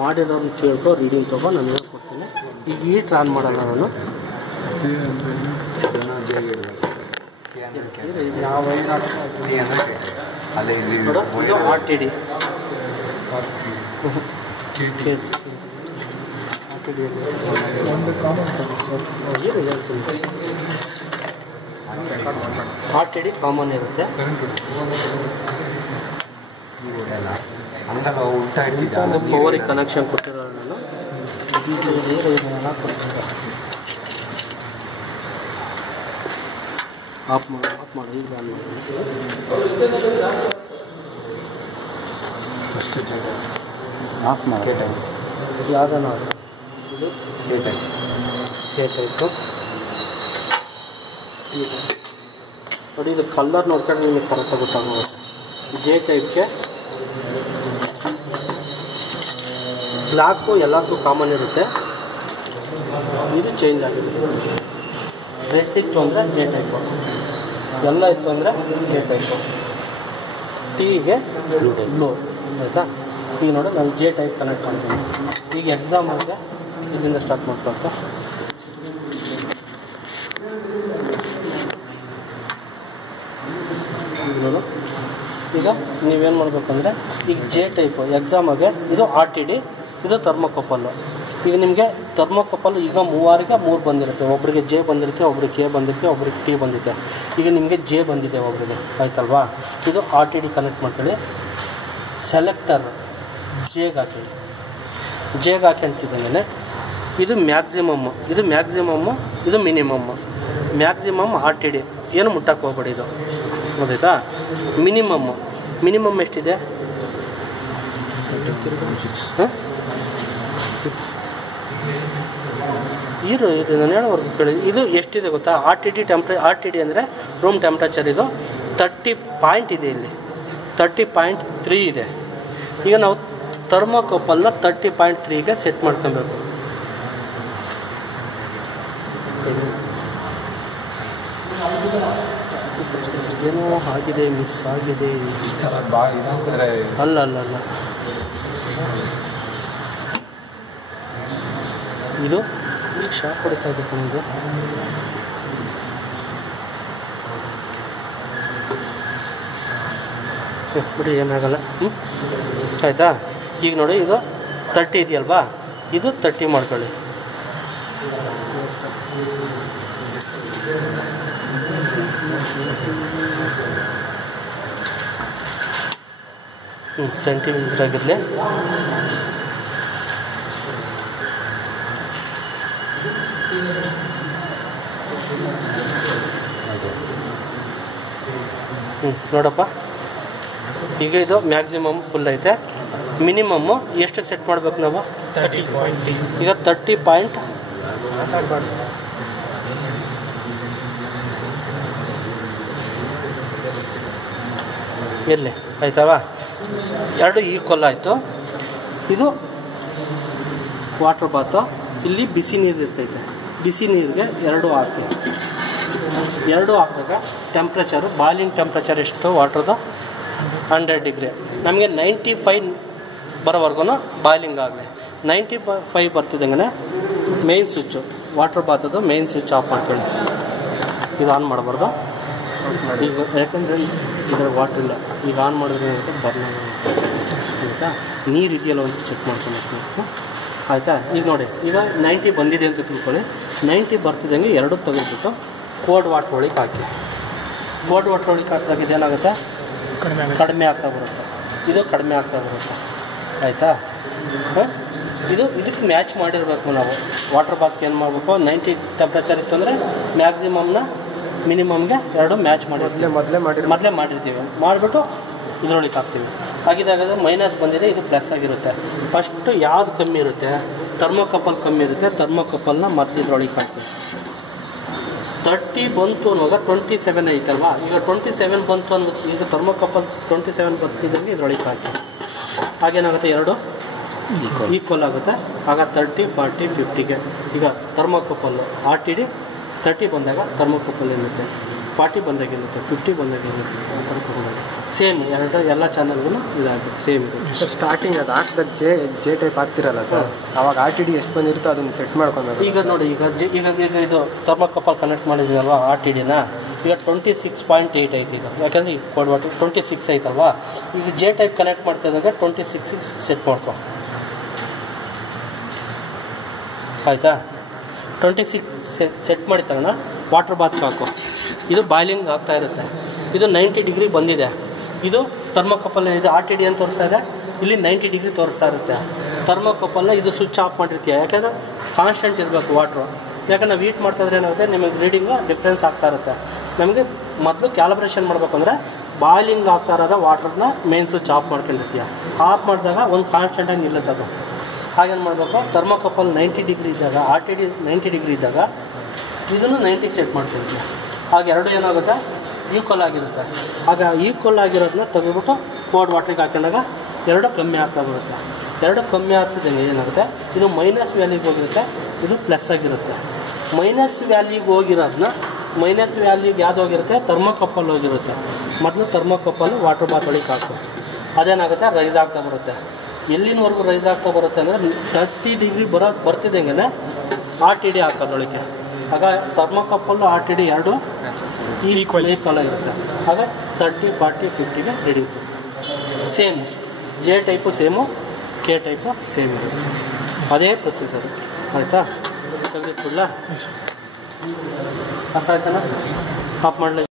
ಮಾಡಿರೋದು ಕೇಳ್ಕೊ, ರೀಡಿಂಗ್ ತೊಗೊ, ನಾನು ಹೇಳ್ಕೊಡ್ತೀನಿ. ಈಗ ಹೀಟ್ರ್ ಆನ್ ಮಾಡಲ್ಲ ನಾನು. ಯಾವ ಇದು ಆರ್ ಟಿ ಡಿ ಕಾಮನ್ ಇರುತ್ತೆ. ಪವರಿಗೆ ಕನೆಕ್ಷನ್ ಕೊಟ್ಟಿರೋ ನಾನು ಆಫ್ ಮಾಡಿ ಈಗ ಆನ್ ಆಫ್ ಮಾಡಿ ಯಾವುದನ್ನ ಇದು ಕೆ ಟೈಪು ನೋಡಿ. ಇದು ಕಲರ್ ನೋಡ್ಕೊಂಡು ನಿಮಗೆ ಕರೆಕ್ಟಾಗಿ ಗೊತ್ತಾಗುತ್ತೆ. ಜೆ ಟೈಪ್ಗೆ ಬ್ಲ್ಯಾಕು ಎಲ್ಲದಕ್ಕೂ ಕಾಮನ್ ಇರುತ್ತೆ. ಇದು ಚೇಂಜ್ ಆಗಿದೆ. ರೆಡ್ ಇತ್ತು ಅಂದರೆ ಜೆ ಟೈಪು, ಎಲ್ಲ ಇತ್ತು ಅಂದರೆ ಜೆ ಟೈಪು, ಟೀಗೆ ಬ್ಲೂ ಆಯಿತಾ. ಈಗ ನೋಡಿ ನಾನು ಜೆ ಟೈಪ್ ಕನೆಕ್ಟ್ ಮಾಡ್ತೀನಿ. ಈಗ ಎಕ್ಸಾಮ್ ಆದರೆ ಇಲ್ಲಿಂದ ಸ್ಟಾರ್ಟ್ ಮಾಡ್ಕೊಳ್ತಾ ಈಗ ನೀವೇನು ಮಾಡಬೇಕಂದ್ರೆ, ಈಗ ಜೆ ಟೈಪು ಎಕ್ಸಾಮಾಗೆ ಇದು ಆರ್ ಟಿ ಡಿ, ಇದು ಥರ್ಮೋಕಪಲ್ಲು. ಈಗ ನಿಮಗೆ ಥರ್ಮೋಕಪಲ್ ಈಗ ಮೂವರಿಗೆ 3 ಬಂದಿರುತ್ತೆ. ಒಬ್ಬರಿಗೆ ಜೆ ಬಂದಿರುತ್ತೆ, ಒಬ್ರಿಗೆ ಕೆ ಬಂದಿರುತ್ತೆ, ಒಬ್ರಿಗೆ ಟಿ ಬಂದಿರುತ್ತೆ. ಈಗ ನಿಮಗೆ ಜೆ ಬಂದಿದೆ ಒಬ್ಬರಿಗೆ, ಆಯ್ತಲ್ವಾ. ಇದು ಆರ್ ಟಿ ಡಿ ಕನೆಕ್ಟ್ ಮಾಡ್ಕೊಳ್ಳಿ. ಸೆಲೆಕ್ಟರ್ ಜೆಗೆ ಹಾಕಿ, ಜೆಗೆ ಹಾಕೊಂತಿದ್ದೇನೆ. ಇದು ಮ್ಯಾಕ್ಸಿಮಮ್ಮು, ಇದು ಮ್ಯಾಕ್ಸಿಮಮ್ಮು, ಇದು minimum. Maximum R T D ಏನು ಮುಟ್ಟಕ್ಕೆ ಹೋಗ್ಬೇಡಿ. ಇದು ಗೊತ್ತಾಯ್ತಾ. ಮಿನಿಮಮ್ ಎಷ್ಟಿದೆ? ಇದು ನಾನು ಹೇಳೋವರೆಗೂ ಕೇಳಿ. ಇದು ಎಷ್ಟಿದೆ ಗೊತ್ತಾ? ಆರ್ ಟಿ ಡಿ ಅಂದರೆ ರೂಮ್ ಟೆಂಪ್ರೇಚರ್. ಇದು 30 ಪಾಯಿಂಟ್ ಇದೆ, ಇಲ್ಲಿ 30.3 ಇದೆ. ಈಗ ನಾವು ಥರ್ಮೋಕಪಲ್ನ 30.3ಗೆ ಸೆಟ್ ಮಾಡ್ಕೊಬೇಕು. ಏನೋ ಆಗಿದೆ, ಮಿಸ್ ಆಗಿದೆ. ಅಲ್ಲ ಇದು ಶಾಕ್ ಹೊಡಿತಾ ಇದೆ ಕಣಿದು. ಬಿಡಿ, ಏನಾಗಲ್ಲ. ಆಯಿತಾ. ಈಗ ನೋಡಿ, ಇದು 30 ಇದೆಯಲ್ವಾ, ಇದು 30 ಮಾಡ್ಕೊಳ್ಳಿ. ಸೆಂಟಿಮೀಟರ್ ಆಗಿರಲಿ. ನೋಡಪ್ಪ, ಈಗ ಇದು ಮ್ಯಾಕ್ಸಿಮಮ್ ಫುಲ್ ಐತೆ. ಮಿನಿಮಮ್ಮು ಎಷ್ಟಕ್ಕೆ ಸೆಟ್ ಮಾಡಬೇಕು ನಾವು? 30. ಈಗ 30 ಪಾಯಿಂಟ್ ಇರಲಿ, ಆಯ್ತವಾ. 2 ಈಕ್ವಲ್ ಆಯಿತು. ಇದು ವಾಟರ್ ಬಾತು. ಇಲ್ಲಿ ಬಿಸಿ ನೀರು ಇರ್ತೈತೆ. ಬಿಸಿ ನೀರಿಗೆ 2 ಹಾಕಿ. 2 ಹಾಕಿದಾಗ ಟೆಂಪ್ರೇಚರು, ಬಾಯ್ಲಿಂಗ್ ಟೆಂಪ್ರೇಚರ್ ಎಷ್ಟು ವಾಟ್ರದ್ದು? 100 ಡಿಗ್ರಿ. ನಮಗೆ 95 ಬರೋವರೆಗೂ ಬಾಯ್ಲಿಂಗ್ ಆಗಲಿ. 95 ಬರ್ತಿದ್ದಂಗೆ ಮೇನ್ ಸ್ವಿಚ್ಚು, ವಾಟರ್ ಬಾತದ್ದು ಮೇನ್ ಸ್ವಿಚ್ ಆಫ್ ಮಾಡ್ಕೊಳ್ಳಿ. ಇದು ಆನ್ ಮಾಡಬಾರ್ದು ಈಗ, ಯಾಕಂದರೆ ಇದರ ವಾಟರ್ ಇಲ್ಲ. ಈಗ ಆನ್ ಮಾಡಿದ್ರೆ ಬರ್ನ ಆಯಿತಾ. ನೀರು ಇದೆಯಲ್ಲ ಒಂದು ಚೆಕ್ ಮಾಡ್ಕೊಬೇಕು, ಆಯಿತಾ. ಈಗ ನೋಡಿ, ಈಗ 90 ಬಂದಿದೆ ಅಂತ ತಿಳ್ಕೊಳ್ಳಿ. 90 ಬರ್ತಿದ್ದಂಗೆ 2 ತೆಗೆದ್ಬಿಟ್ಟು ಕೋಲ್ಡ್ ವಾಟರ್ ಒಳಗೆ ಹಾಕಿ. ಕೋಲ್ಡ್ ವಾಟರ್ ಒಳಗೆ ಹಾಕಿದಾಗ ಇದೇನಾಗುತ್ತೆ? ಕಡಿಮೆ ಆಗ್ತಾ ಬರುತ್ತೆ. ಇದು ಕಡಿಮೆ ಆಗ್ತಾ ಬರುತ್ತೆ, ಆಯಿತಾ. ಇದಕ್ಕೆ ಮ್ಯಾಚ್ ಮಾಡಿರಬೇಕು ನಾವು. ವಾಟರ್ ಬಾತ್ಗೆ ಏನು ಮಾಡಬೇಕು? 90 ಟೆಂಪ್ರೇಚರ್ ಇತ್ತು ಅಂದರೆ ಮ್ಯಾಕ್ಸಿಮಮ್ನ ಮಿನಿಮಮ್ಗೆ 2 ಮ್ಯಾಚ್ ಮಾಡಿರ್ತೀವಿ. ಮೊದಲೇ ಮಾಡಿರ್ತೀವಿ. ಮಾಡಿಬಿಟ್ಟು ಇದರೊಳಗೆ ಹಾಕ್ತೀವಿ. ಹಾಗಿದಾಗ ಮೈನಸ್ ಬಂದಿದೆ, ಇದು ಪ್ಲಸ್ ಆಗಿರುತ್ತೆ. ಫಸ್ಟು ಯಾವುದು ಕಮ್ಮಿ ಇರುತ್ತೆ? ಥರ್ಮೋಕಪಲ್ ಕಮ್ಮಿ ಇರುತ್ತೆ. ಥರ್ಮೋಕಪಲ್ನ ಮತ್ತೆ ಇದರೊಳಗೆ ಹಾಕ್ತೀವಿ. 30 ಬಂತು ಅನ್ನುವಾಗ 27 ಐತಲ್ವಾ. ಈಗ 27 ಬಂತು ಅಂದ್ಬಿಟ್ಟು ಈಗ ಥರ್ಮೋಕಪಲ್ 27 ಬರ್ತಿದ್ದಂಗೆ ಇದರೊಳಗೆ ಹಾಕಿ. ಹಾಗೇನಾಗುತ್ತೆ? 2 ಈಕ್ವಲ್ ಆಗುತ್ತೆ. ಆಗ 30, 40, 50ಗೆ ಈಗ ಥರ್ಮೋಕಪಲ್ಲು ಆರ್ ಟಿ ಡಿ 30 ಬಂದಾಗ ಥರ್ಮೋಕಪಲ್ ಇರುತ್ತೆ, 40 ಬಂದಾಗ ಇರುತ್ತೆ, 50 ಬಂದಾಗ ಇರುತ್ತೆ. ಆ ಥರ ತಗೊಂಡಾಗ ಸೇಮ್ ಎಲ್ಲ ಚಾನಲ್ಗೂ ಇದಾಗುತ್ತೆ ಸೇಮ್ ಇದು. ಸರ್ ಸ್ಟಾರ್ಟಿಂಗ್ ಅದು ಹಾಕಿದ ಜೆ ಟೈಪ್ ಹಾಕ್ತಿರಲ್ಲ ಸರ್, ಅವಾಗ RTD ಎಷ್ಟು ಬಂದಿರುತ್ತೋ ಅದನ್ನು ಸೆಟ್ ಮಾಡ್ಕೊಂಡು ಈಗ ನೋಡಿ ಈಗ ಇದು ಥರ್ಮೋಕಪಲ್ ಕನೆಕ್ಟ್ ಮಾಡಿದ್ದೀವಲ್ವಾ RTDನ ಈಗ 26.8 ಐತೆ ಈಗ, ಯಾಕಂದರೆ ಈಗ ಕೋಲ್ಡ್ ವಾಟರ್ 26 ಐತಲ್ವಾ. ಈಗ ಜೆ ಟೈಪ್ ಕನೆಕ್ಟ್ ಮಾಡ್ತಾ ಇದ್ದಾಗ 26 ಸೆಟ್ ಮಾಡ್ಕೊ ಆಯಿತಾ. 26 ಸೆಟ್ ಮಾಡಿ ತಗೋಣ ವಾಟರ್ ಬಾತ್ಗೆ ಹಾಕು. ಇದು ಬಾಯ್ಲಿಂಗ್ ಆಗ್ತಾ ಇರುತ್ತೆ. ಇದು 90 ಡಿಗ್ರಿ ಬಂದಿದೆ. ಇದು ಥರ್ಮೋಕಪಲ್ ಇದು RTD ಅಂತ ತೋರಿಸ್ತಾ ಇದೆ, ಇಲ್ಲಿ 90 ಡಿಗ್ರಿ ತೋರಿಸ್ತಾ ಇರುತ್ತೆ. ಥರ್ಮೋಕಪಲ್ನ ಇದು ಸ್ವಿಚ್ ಆಫ್ ಮಾಡಿರ್ತೀಯ, ಯಾಕಂದರೆ ಕಾನ್ಸ್ಟೆಂಟ್ ಇರಬೇಕು ವಾಟ್ರು. ಯಾಕಂದ್ರೆ ನಾವು ಹೀಟ್ ಮಾಡ್ತಾಯಿದ್ರೆ ಏನಾಗುತ್ತೆ ನಿಮಗೆ ರೀಡಿಂಗು ಡಿಫ್ರೆನ್ಸ್ ಆಗ್ತಾ ಇರುತ್ತೆ. ನಮಗೆ ಮೊದಲು ಕ್ಯಾಲಿಬ್ರೇಷನ್ ಮಾಡಬೇಕು ಅಂದರೆ ಬಾಯ್ಲಿಂಗ್ ಆಗ್ತಾ ಇರೋದ ವಾಟ್ರನ್ನ ಮೇನ್ ಸ್ವಿಚ್ ಆಫ್ ಮಾಡ್ಕೊಂಡಿರ್ತೀಯ. ಆಫ್ ಮಾಡಿದಾಗ ಒಂದು ಕಾನ್ಸ್ಟೆಂಟಾಗಿ ನಿಲ್ಲುತ್ತೆ ಅದು. ಹಾಗೇನು ಮಾಡಬೇಕು, ಥರ್ಮೋಕಪಲ್ 90 ಡಿಗ್ರಿ ಇದ್ದಾಗ RTD 90 ಡಿಗ್ರಿ ಇದ್ದಾಗ ಇದನ್ನು 90ಗೆ ಸೆಟ್ ಮಾಡ್ತಿರ್ತೀಯ. ಆಗ ಎರಡು ಏನಾಗುತ್ತೆ ಈಕ್ವಲ್ ಆಗಿರುತ್ತೆ. ಆಗ ಈಕ್ವಲ್ ಆಗಿರೋದನ್ನ ತೆಗೆದುಬಿಟ್ಟು ಕೋಲ್ಡ್ ವಾಟ್ರಿಗೆ ಹಾಕೊಂಡಾಗ ಎರಡು ಕಮ್ಮಿ ಆಗ್ತಾ ಬರುತ್ತೆ. ಎರಡು ಕಮ್ಮಿ ಆಗ್ತಿದ್ದಂಗೆ ಏನಾಗುತ್ತೆ, ಇದು ಮೈನಸ್ ವ್ಯಾಲಿಗೆ ಹೋಗಿರುತ್ತೆ, ಇದು ಪ್ಲಸ್ ಆಗಿರುತ್ತೆ. ಮೈನಸ್ ವ್ಯಾಲಿಗೆ ಹೋಗಿರೋದನ್ನ ಮೈನಸ್ ವ್ಯಾಲಿಗೆ ಯಾವ್ದು ಹೋಗಿರುತ್ತೆ, ಥರ್ಮೋಕಪಲ್ ಹೋಗಿರುತ್ತೆ. ಮೊದಲು ಥರ್ಮೋಕಪಲ್ ವಾಟರ್ ಬಾತ್ ಒಳಗೆ ಹಾಕು, ಅದೇನಾಗುತ್ತೆ ರೈಸ್ ಆಗ್ತಾ ಬರುತ್ತೆ. ಎಲ್ಲಿನವರೆಗೂ ರೈಸ್ ಆಗ್ತಾ ಬರುತ್ತೆ ಅಂದರೆ 30 ಡಿಗ್ರಿ ಬರ್ತಿದ್ದಂಗೆ RTD ಹಾಕೋದ್ರೊಳಗೆ. ಆಗ ಥರ್ಮೋಕಪಲ್ಲು RTD ಎರಡು ಈಕ್ವಲ್ ಆಗಿರುತ್ತೆ. ಆಗ 30, 40, 50ಗೆ reading same. J type same, K type same ಇರುತ್ತೆ. ಅದೇ ಪ್ರೊಸೀಜರು. ಆಯಿತಾ, ತೆಗೆದಿಟ್ಬಿಡ್ಲಾ? ಅರ್ಥ ಆಯ್ತಾನ? ಆಫ್ ಮಾಡಲಿ.